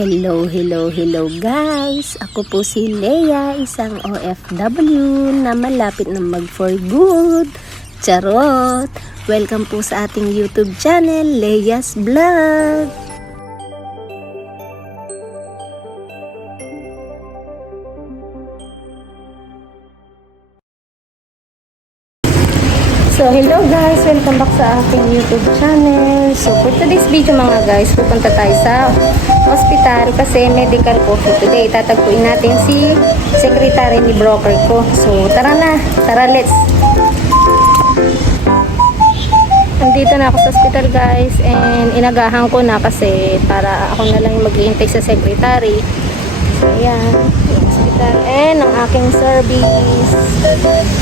Hello, hello, hello guys! Ako po si Leia, isang OFW na malapit na mag for good. Charot! Welcome po sa ating YouTube channel, Leia's Vlog! So, hello guys! Welcome back sa aking YouTube channel. So, for today's video mga guys, pupunta tayo sa hospital kasi medical po today. Tatagpuin natin si secretary ni broker ko. So, tara na! Tara, let's! Nandito na ako sa hospital guys and inagahan ko na kasi para ako na lang maghihintay sa secretary. So, ayan. Hospital. And ang aking service.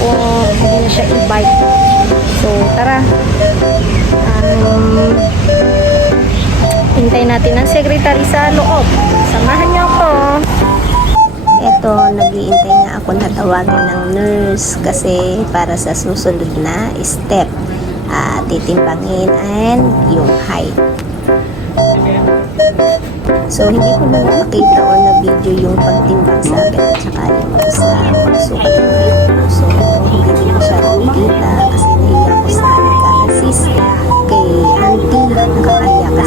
Kung hindi na siya i-bike. So, tara. Um, hintay natin ang secretary sa loob. Samahan niyo ako. Eto, naghihintay nga ako na tawagin ng nurse kasi para sa susunod na step. ah titimbangin and yung height. So, hindi ko na nakita o na video yung pagtimbang sa akin at saka yung sa pagsukat ng weight ko. So, hindi din masyadong makita kasi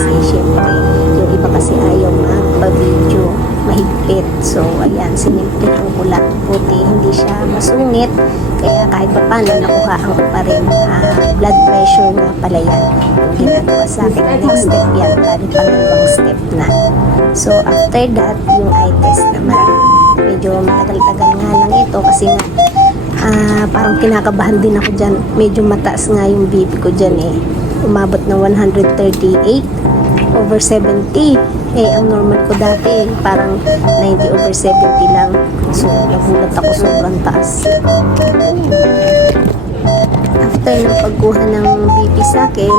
kasi syempre yung iba kasi ayaw magpa-video mahigpit. So, ayan, sinimplihan ko lang. Buti hindi siya masungit. Kaya kahit pa paano, nakuhaan ko pa rin ah, blood pressure na pala yan. Ginagawa sa akin. Next step yan. Bali pangalawang step na. So, after that, yung eye test naman. Medyo matagal-tagal nga lang ito kasi nga ah, parang kinakabahan din ako dyan. Medyo mataas nga yung BP ko dyan eh. Umabot na 138 over 70. Eh, ang normal ko dati, parang 90 over 70 lang. So, nagulat ako sobrang taas. After ng pagkuha ng BP sa akin,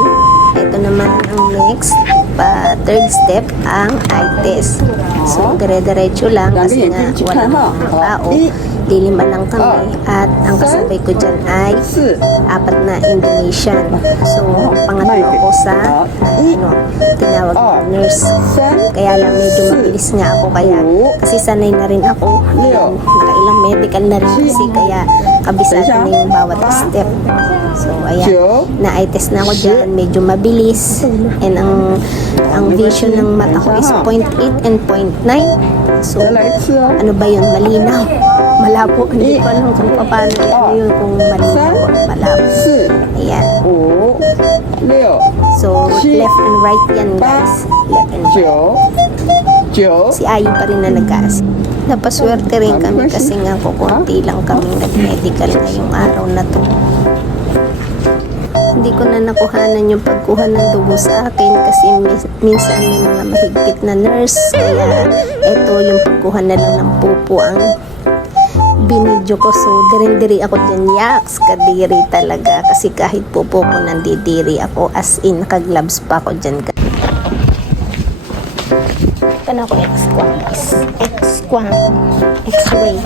ito naman ang next pa third step ang eye test. So, dire-diretso lang kasi nga wala namang tao. Lilima lang kami at ang kasabay ko dyan ay apat na Indonesian. So, pangatlo ako sa ano, tinawag ng nurse. Kaya lang medyo mabilis nga ako kaya kasi sanay na rin ako. Ayun, nakailang medical na rin kasi kaya kabisado na yung bawat step. So, ayan. Na-eye-test na ako dyan. Medyo mabilis. And ang ang vision ng mata ko is 0.8 and 0.9. So, ano ba yun? Malinaw. Malabo. Hindi ko alam kung paano ano yun kung malinaw o. Ayan. So, left and right yan, guys. Left and right. Si Ayo pa rin na nag-aas. Napaswerte rin kami kasi nga kukunti lang kami nag-medical ngayong araw na to. Hindi ko na nakuhanan yung pagkuha ng dugo sa akin kasi minsan may mga mahigpit na nurse. Kaya ito yung pagkuha na lang ng pupo ang binidyo ko. So, dirin-diri ako dyan. Yaks, kadiri talaga. Kasi kahit pupo ko nandidiri ako. As in, naka-gloves pa ako dyan. Kana ko X-Quang. X-Quang. X-Ray.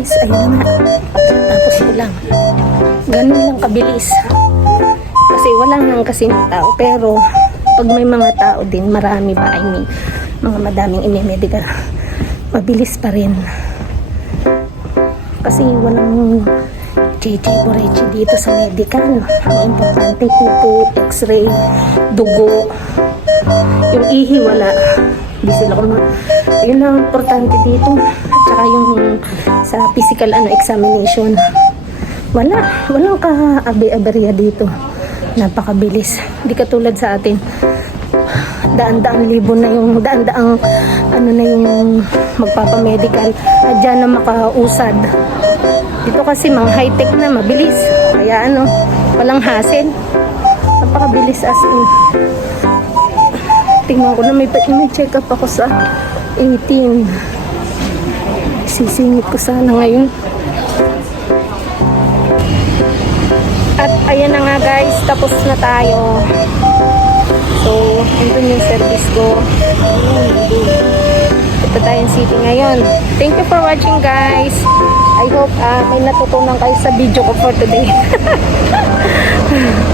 Guys, ayun na. Tapos ko lang. Ganun lang kabilis. Kasi wala nang kasi tao. Pero, pag may mga tao din, marami ba, I mean, mga madaming ime-medical, mabilis pa rin. Kasi walang JJ Borechi dito sa medical. Ang importante, pupo, x-ray, dugo. Yung ihi, wala. Hindi sila kuma... Yun ang importante dito. At saka yung sa physical ano examination. Wala. Walang ka-abe-aberya dito. Napakabilis. Hindi katulad sa atin. Daan-daan libo na yung daan-daang ano na yung magpapamedical. At dyan na makausad. Dito kasi mga high-tech na, mabilis. Kaya ano, walang hassle. Napakabilis as in. Tingnan ko na may, may check up ako sa 18. Sisingit ko sana ngayon. At ayan na nga guys, tapos na tayo. So, andun yung service ko. Ito tayong city ngayon. Thank you for watching guys. I hope ah, may natutunan kayo sa video ko for today.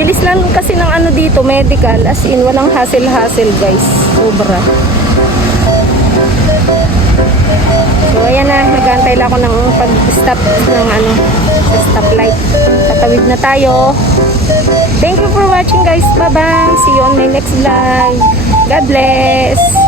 Bilis lang kasi ng ano dito, medical. As in, walang hassle-hassle guys. Sobra. So, ayan na. Nagantay lang ako ng pag-stop ng ano, stoplight. Tatawid na tayo. Thank you for watching guys. Bye-bye. See you on my next vlog. God bless.